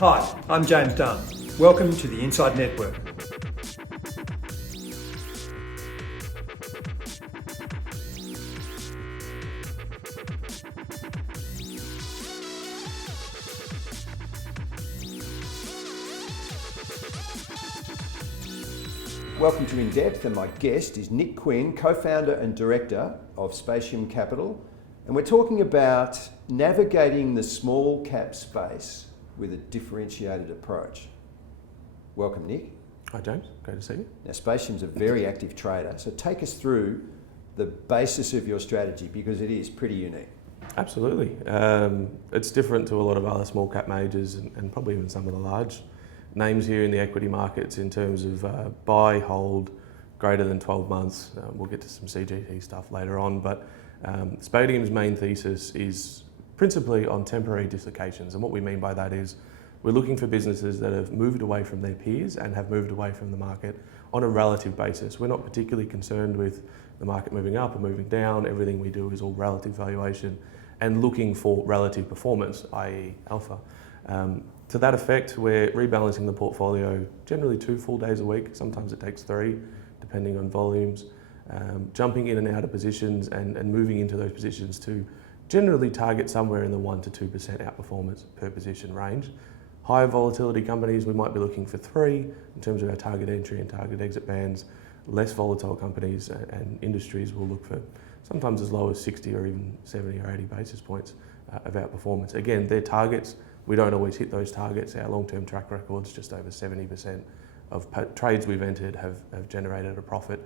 Hi, I'm James Dunn. Welcome to the Inside Network. Welcome to INDepth, and my guest is Nick Quinn, co-founder and director of Spatium Capital. And we're talking about navigating the small cap space with a differentiated approach. Welcome, Nick. Hi James, great to see you. Now, Spatium's a very active trader, so take us through the basis of your strategy, because it is pretty unique. Absolutely. It's different to a lot of other small cap majors and probably even some of the large names here in the equity markets in terms of buy, hold, greater than 12 months. We'll get to some CGT stuff later on, but Spatium's main thesis is principally on temporary dislocations, and what we mean by that is we're looking for businesses that have moved away from their peers and have moved away from the market on a relative basis. We're not particularly concerned with the market moving up or moving down. Everything we do is all relative valuation and looking for relative performance, i.e. alpha. To that effect, we're rebalancing the portfolio generally 2 full days a week. Sometimes it takes 3, depending on volumes. Jumping in and out of positions and moving into those positions to generally target somewhere in the 1 to 2% outperformance per position range. Higher volatility companies, we might be looking for 3 in terms of our target entry and target exit bands. Less volatile companies and industries will look for sometimes as low as 60 or even 70 or 80 basis points of outperformance. Again, they're targets. We don't always hit those targets. Our long-term track record's just over 70% of trades we've entered have generated a profit.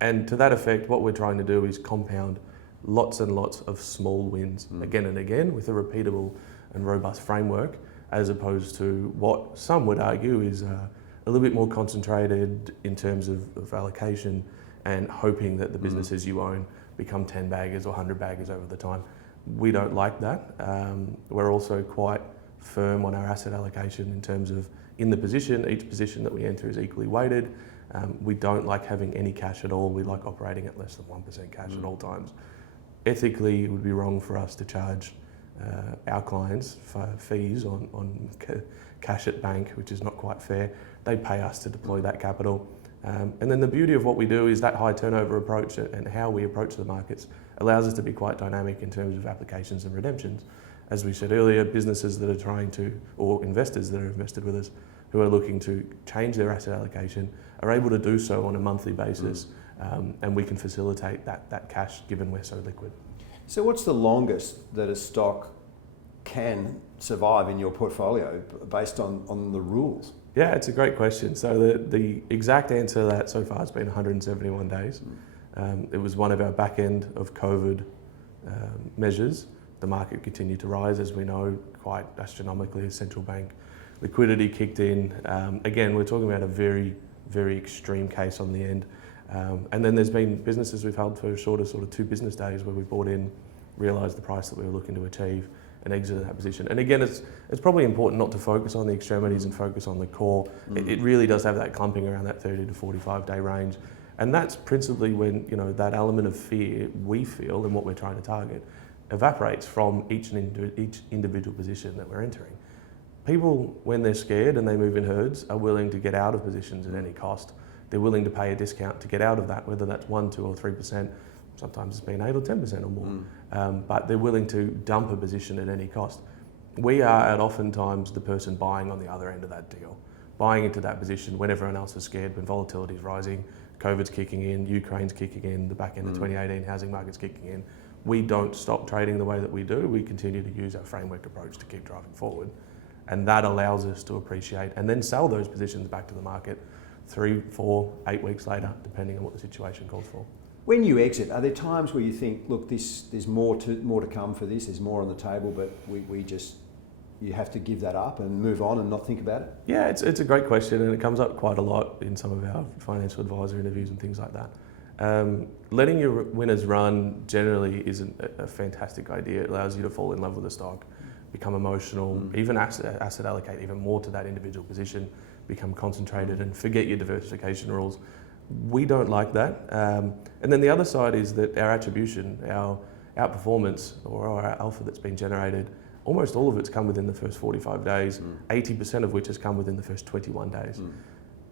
And to that effect, what we're trying to do is compound lots and lots of small wins again and again with a repeatable and robust framework, as opposed to what some would argue is a little bit more concentrated in terms of allocation and hoping that the businesses you own become 10 baggers or 100 baggers over the time. We don't like that. We're also quite firm on our asset allocation in terms of in the position, each position that we enter is equally weighted. We don't like having any cash at all. We like operating at less than 1% cash at all times. Ethically, it would be wrong for us to charge our clients for fees on cash at bank, which is not quite fair. They pay us to deploy that capital. And then the beauty of what we do is that high turnover approach and how we approach the markets allows us to be quite dynamic in terms of applications and redemptions. As we said earlier, businesses that are trying to, or investors that are invested with us, who are looking to change their asset allocation are able to do so on a monthly basis, and we can facilitate that cash given we're so liquid. So what's the longest that a stock can survive in your portfolio based on the rules? Yeah, it's a great question. So the exact answer to that so far has been 171 days. It was one of our back end of COVID measures. The market continued to rise, as we know, quite astronomically as central bank liquidity kicked in. Again, we're talking about a very, very extreme case on the end. And then there's been businesses we've held for shorter sort of 2 business days where we bought in, realised the price that we were looking to achieve and exited that position. And again, it's probably important not to focus on the extremities and focus on the core. It really does have that clumping around that 30 to 45 day range. And that's principally when, you know, that element of fear we feel and what we're trying to target evaporates from each individual position that we're entering. People, when they're scared and they move in herds, are willing to get out of positions at any cost. They're willing to pay a discount to get out of that, whether that's 1, 2 or 3%. Sometimes it's been 8 or 10% or more. But they're willing to dump a position at any cost. We are at oftentimes the person buying on the other end of that deal, buying into that position when everyone else is scared, when volatility is rising, COVID's kicking in, Ukraine's kicking in, the back end of 2018 housing market's kicking in. We don't stop trading the way that we do. We continue to use our framework approach to keep driving forward. And that allows us to appreciate and then sell those positions back to the market 3, 4, 8 weeks later, depending on what the situation calls for. When you exit, are there times where you think, look, there's more to come for this, there's more on the table, but you have to give that up and move on and not think about it? Yeah, it's a great question, and it comes up quite a lot in some of our financial advisor interviews and things like that. Letting your winners run generally isn't a fantastic idea. It allows you to fall in love with the stock, become emotional, even asset allocate even more to that individual position, become concentrated and forget your diversification rules. We don't like that. And then the other side is that our attribution, our outperformance or our alpha that's been generated almost all of it's come within the first 45 days, 80% of which has come within the first 21 days.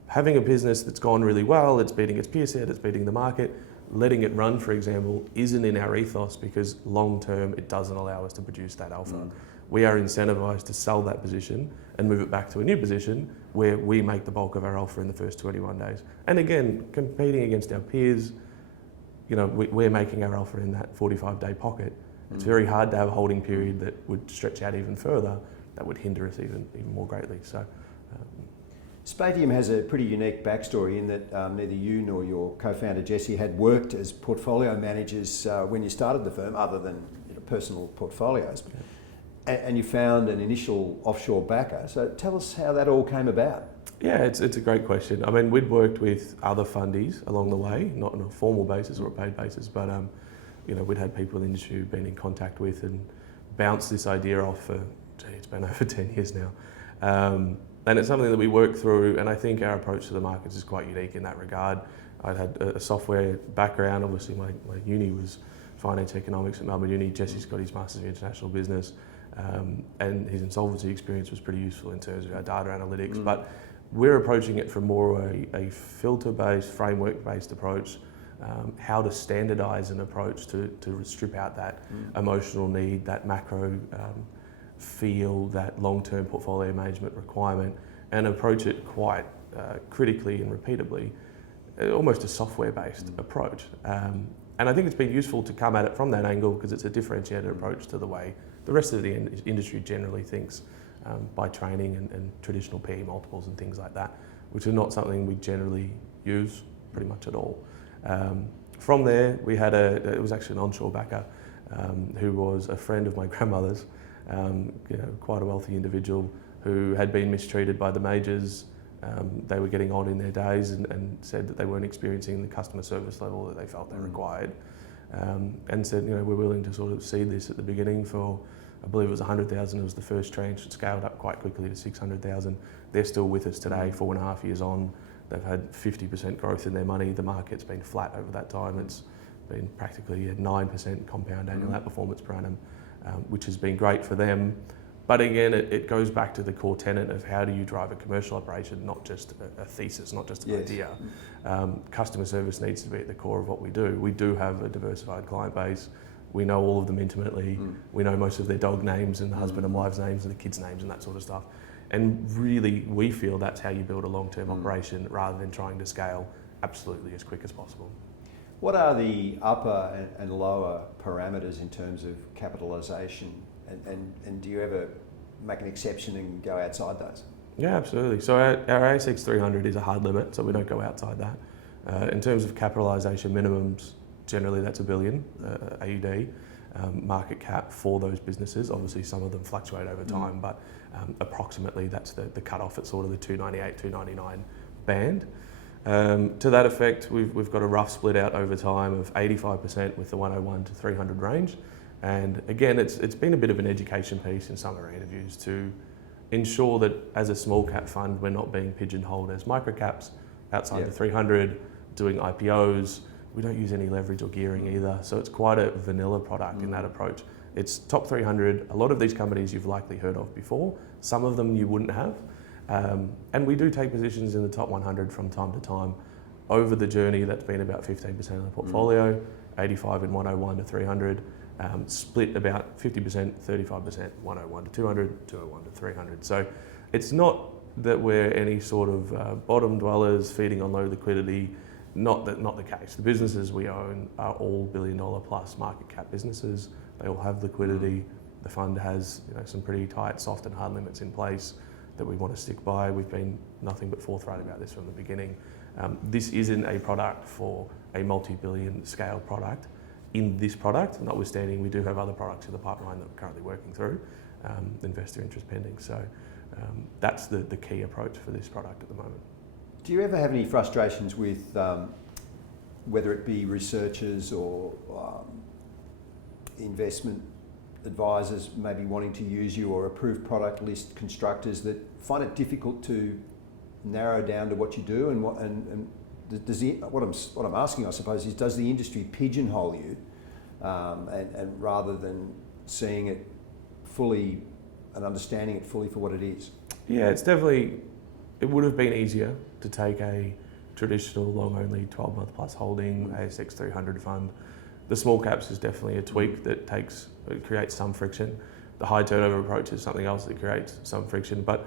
Having a business that's gone really well, it's beating its peer set, it's beating the market, letting it run, for example, isn't in our ethos because long term it doesn't allow us to produce that alpha. We are incentivized to sell that position and move it back to a new position where we make the bulk of our alpha in the first 21 days. And again, competing against our peers, we're making our alpha in that 45-day pocket. It's very hard to have a holding period that would stretch out even further. That would hinder us even more greatly. So, Spatium has a pretty unique backstory in that neither you nor your co-founder Jesse had worked as portfolio managers when you started the firm, other than personal portfolios. And you found an initial offshore backer. So tell us how that all came about. Yeah, it's a great question. I mean, we'd worked with other fundies along the way, not on a formal basis or a paid basis, but we'd had people in the industry who'd been in contact with and bounced this idea off for, it's been over 10 years now. And it's something that we work through, and I think our approach to the markets is quite unique in that regard. I'd had a software background. Obviously, my uni was finance economics at Melbourne Uni. Jesse's got his Masters of International Business, and his insolvency experience was pretty useful in terms of our data analytics. But we're approaching it from more a filter-based, framework-based approach, how to standardise an approach to strip out that emotional need, that macro feel, that long-term portfolio management requirement, and approach it quite critically and repeatably, almost a software-based approach. And I think it's been useful to come at it from that angle because it's a differentiated approach to the way the rest of the industry generally thinks by training and traditional PE multiples and things like that, which are not something we generally use pretty much at all. From there, we had it was actually an onshore backer who was a friend of my grandmother's, quite a wealthy individual who had been mistreated by the majors. They were getting on in their days and said that they weren't experiencing the customer service level that they felt they required, and said, we're willing to sort of seed this at the beginning for, I believe it was 100,000. It was the first tranche. It scaled up quite quickly to 600,000. They're still with us today, 4.5 years on. They've had 50% growth in their money. The market's been flat over that time. It's been practically a 9% compound annual outperformance per annum, which has been great for them. But again, it goes back to the core tenet of how do you drive a commercial operation, not just a thesis, not just an idea. Customer service needs to be at the core of what we do. We do have a diversified client base. We know all of them intimately. We know most of their dog names and the husband and wives' names and the kids' names and that sort of stuff. And really, we feel that's how you build a long-term operation rather than trying to scale absolutely as quick as possible. What are the upper and lower parameters in terms of capitalisation? And do you ever make an exception and go outside those? Yeah, absolutely. So our ASX 300 is a hard limit, so we don't go outside that. In terms of capitalisation minimums, generally that's $1 billion AUD market cap for those businesses. Obviously, some of them fluctuate over time, but approximately that's the cut-off at sort of the 298, 299 band. To that effect, we've got a rough split out over time of 85% with the 101 to 300 range. And again, it's been a bit of an education piece in some of our interviews to ensure that as a small cap fund, we're not being pigeonholed as micro caps outside the 300, doing IPOs. We don't use any leverage or gearing either. So it's quite a vanilla product in that approach. It's top 300. A lot of these companies you've likely heard of before. Some of them you wouldn't have. And we do take positions in the top 100 from time to time. Over the journey, that's been about 15% of the portfolio, 85 in 101 to 300. Split about 50%, 35%, 101 to 200, 201 to 300. So it's not that we're any sort of bottom dwellers feeding on low liquidity, not the case. The businesses we own are all $1 billion plus market cap businesses. They all have liquidity. The fund has some pretty tight soft and hard limits in place that we want to stick by. We've been nothing but forthright about this from the beginning. This isn't a product for a multi-billion scale product. In this product, notwithstanding, we do have other products in the pipeline that we're currently working through, investor interest pending. So that's the key approach for this product at the moment. Do you ever have any frustrations with whether it be researchers or investment advisors maybe wanting to use you, or approved product list constructors that find it difficult to narrow down to what you do and what I'm asking, I suppose, is does the industry pigeonhole you, and rather than seeing it fully and understanding it fully for what it is? Yeah, it would have been easier to take a traditional long-only 12-month plus holding ASX 300 fund. The small caps is definitely a tweak that creates some friction. The high turnover approach is something else that creates some friction. But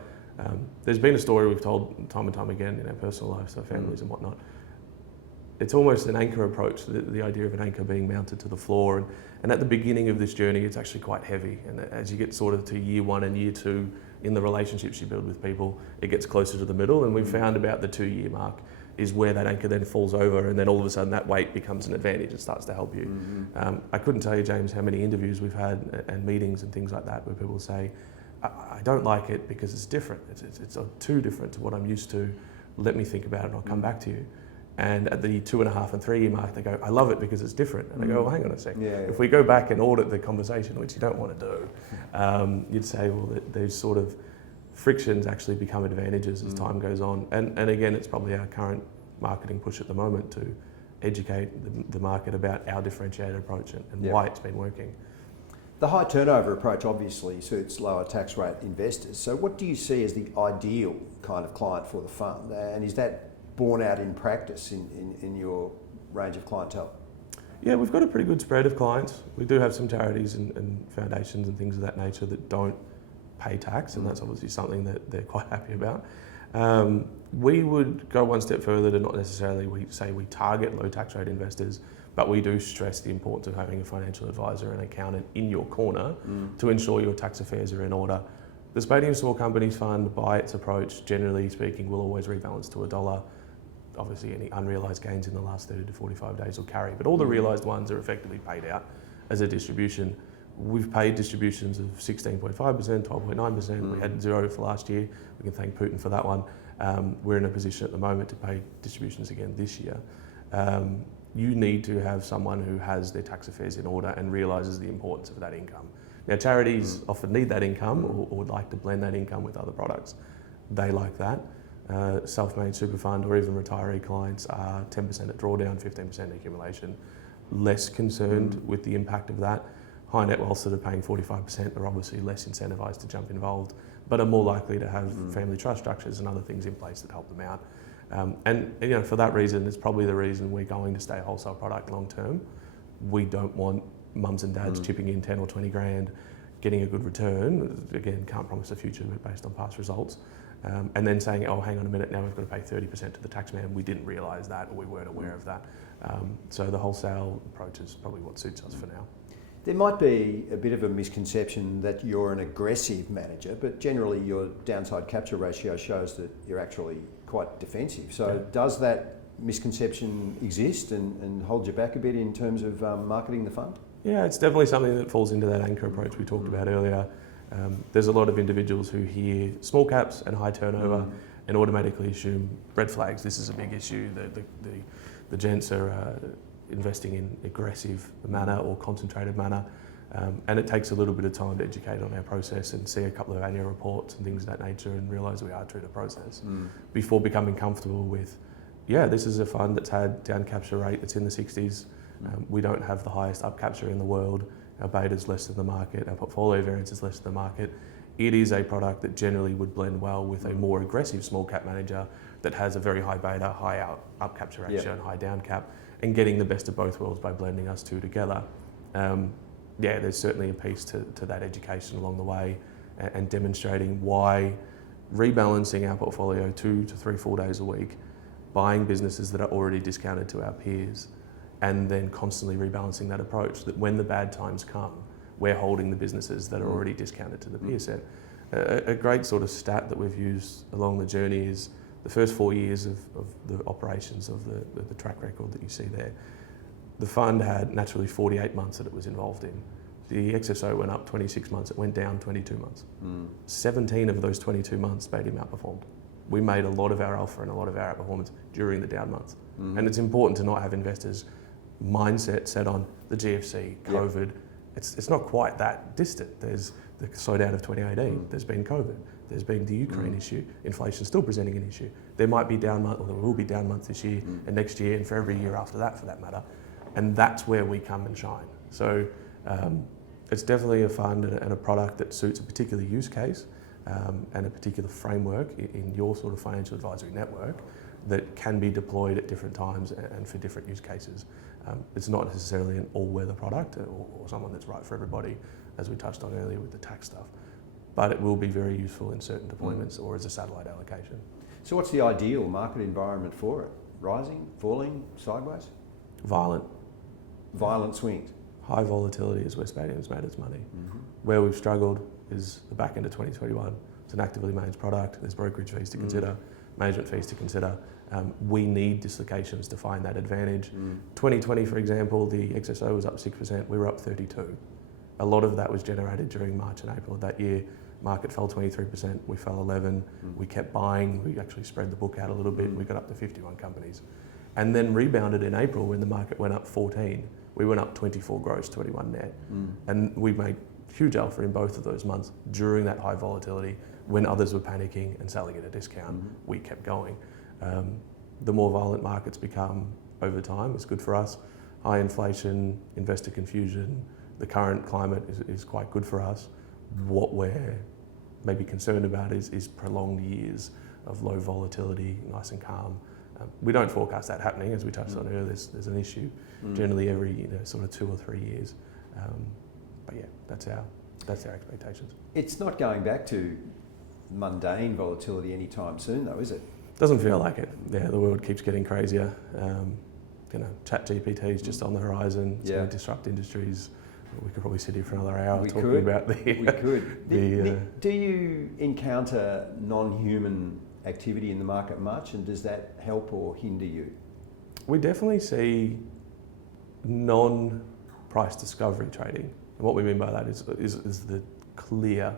there's been a story we've told time and time again in our personal lives, our families and whatnot. It's almost an anchor approach, the idea of an anchor being mounted to the floor. And at the beginning of this journey, it's actually quite heavy. And as you get sort of to year 1 and year 2 in the relationships you build with people, it gets closer to the middle. And we've found about the 2-year mark is where that anchor then falls over, and then all of a sudden that weight becomes an advantage. It starts to help you. I couldn't tell you, James, how many interviews we've had and meetings and things like that where people say, I don't like it because it's different. It's too different to what I'm used to. Let me think about it and I'll come back to you. And at the 2.5 and 3 year mark, they go, I love it because it's different. And I go, well, hang on a second. If we go back and audit the conversation, which you don't want to do, you'd say, well, there's sort of frictions actually become advantages as time goes on. And again, it's probably our current marketing push at the moment to educate the market about our differentiated approach and why it's been working. The high turnover approach obviously suits lower tax rate investors. So what do you see as the ideal kind of client for the fund? And is that borne out in practice in your range of clientele? Yeah, we've got a pretty good spread of clients. We do have some charities and foundations and things of that nature that don't pay tax, and that's obviously something that they're quite happy about. We would go one step further to not necessarily we target low tax rate investors, but we do stress the importance of having a financial advisor and accountant in your corner to ensure your tax affairs are in order. The Spatium Small Companies Fund, by its approach, generally speaking, will always rebalance to $1. Obviously, any unrealised gains in the last 30 to 45 days will carry, but all the realised ones are effectively paid out as a distribution. We've paid distributions of 16.5%, 12.9%. We had 0 for last year. We can thank Putin for that one. We're in a position at the moment to pay distributions again this year. You need to have someone who has their tax affairs in order and realises the importance of that income. Now, charities often need that income or would like to blend that income with other products. They like that. Self-made super fund or even retiree clients are 10% at drawdown, 15% accumulation. Less concerned with the impact of that. High net wealth that are paying 45% are obviously less incentivised to jump involved, but are more likely to have family trust structures and other things in place that help them out. And for that reason, it's probably the reason we're going to stay wholesale product long term. We don't want mums and dads chipping in 10 or 20 grand, getting a good return. Again, can't promise the future, but based on past results. And then saying, oh, hang on a minute, now we've got to pay 30% to the taxman. We didn't realise that, or we weren't aware of that. So the wholesale approach is probably what suits us for now. There might be a bit of a misconception that you're an aggressive manager, but generally your downside capture ratio shows that you're actually quite defensive. So does that misconception exist and hold you back a bit in terms of marketing the fund? Yeah, it's definitely something that falls into that anchor approach we talked about earlier. There's a lot of individuals who hear small caps and high turnover and automatically assume red flags. This is a big issue. The gents are investing in aggressive manner or concentrated manner, and it takes a little bit of time to educate on our process and see a couple of annual reports and things of that nature and realise we are true to process before becoming comfortable with, this is a fund that's had down capture rate that's in the 60s. We don't have the highest up capture in the world. Our beta is less than the market. Our portfolio variance is less than the market. It is a product that generally would blend well with a more aggressive small cap manager that has a very high beta, high up capture ratio and high down cap, and getting the best of both worlds by blending us two together. There's certainly a piece to that education along the way and demonstrating why rebalancing our portfolio 2 to 3, 4 days a week, buying businesses that are already discounted to our peers, and then constantly rebalancing that approach, that when the bad times come, we're holding the businesses that are already discounted to the peer set. A great sort of stat that we've used along the journey is the first 4 years of the operations of the track record that you see there. The fund had naturally 48 months that it was involved in. The XSO went up 26 months, it went down 22 months. 17 of those 22 months Spatium outperformed. We made a lot of our alpha and a lot of our outperformance during the down months. And it's important to not have investors' mindset set on the GFC, COVID. It's not quite that distant. There's the slowdown of 2018, there's been COVID, there's been the Ukraine issue, inflation still presenting an issue. There might be down months, or there will be down months this year and next year and for every year after that for that matter. And that's where we come and shine. So It's definitely a fund and a product that suits a particular use case and a particular framework in your sort of financial advisory network that can be deployed at different times and for different use cases. It's not necessarily an all-weather product or someone that's right for everybody, as we touched on earlier with the tax stuff, but it will be very useful in certain deployments or as a satellite allocation. So what's the ideal market environment for it? Rising, falling, sideways? Violent swings. High volatility is where Spatium's made its money. Where we've struggled is the back end of 2021. It's an actively managed product. There's brokerage fees to consider, management fees to consider. We need dislocations to find that advantage. 2020, for example, the XSO was up 6%. We were up 32%. A lot of that was generated during March and April of that year. Market fell 23%. We fell 11%. We kept buying. We actually spread the book out a little bit. We got up to 51 companies, and then rebounded in April when the market went up 14%. We went up 24 gross, 21 net. And we made huge alpha in both of those months during that high volatility when others were panicking and selling at a discount. We kept going. The more violent markets become over time, it's good for us. High inflation, investor confusion, the current climate is quite good for us. What we're maybe concerned about is prolonged years of low volatility, nice and calm. We don't forecast that happening, as we touched on earlier. There's an issue generally every sort of 2 or 3 years. But yeah, that's our expectations. It's not going back to mundane volatility anytime soon, though, is it? Doesn't feel like it. Yeah, the world keeps getting crazier. ChatGPT is just on the horizon. It's going to disrupt industries. We could probably sit here for another hour talking about the. We could. Do you encounter non-human activity in the market much, and does that help or hinder you? We definitely see non-price discovery trading. And what we mean by that is the clear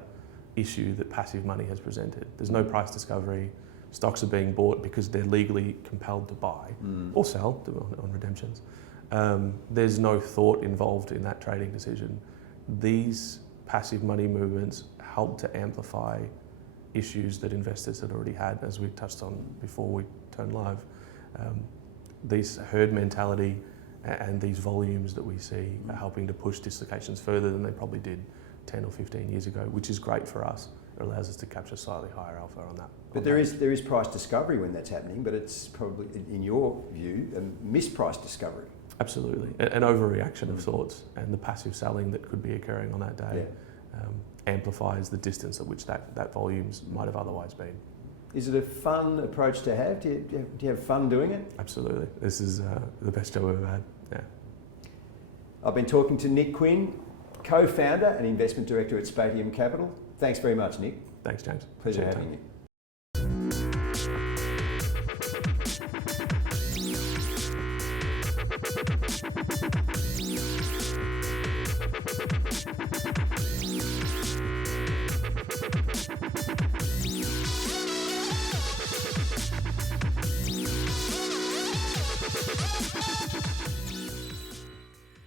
issue that passive money has presented. There's no price discovery. Stocks are being bought because they're legally compelled to buy or sell on redemptions. There's no thought involved in that trading decision. These passive money movements help to amplify issues that investors had already had, as we touched on before we turned live. These herd mentality and these volumes that we see are helping to push dislocations further than they probably did 10 or 15 years ago, which is great for us. It allows us to capture slightly higher alpha on that. But there is price discovery when that's happening, but it's probably, in your view, a mispriced discovery. Absolutely, an overreaction of sorts, and the passive selling that could be occurring on that day amplifies the distance at which that volumes might have otherwise been. Is it a fun approach to have? Do you have fun doing it? Absolutely. This is the best job I've ever had. Yeah. I've been talking to Nick Quinn, co-founder and investment director at Spatium Capital. Thanks very much, Nick. Thanks, James. Pleasure having you.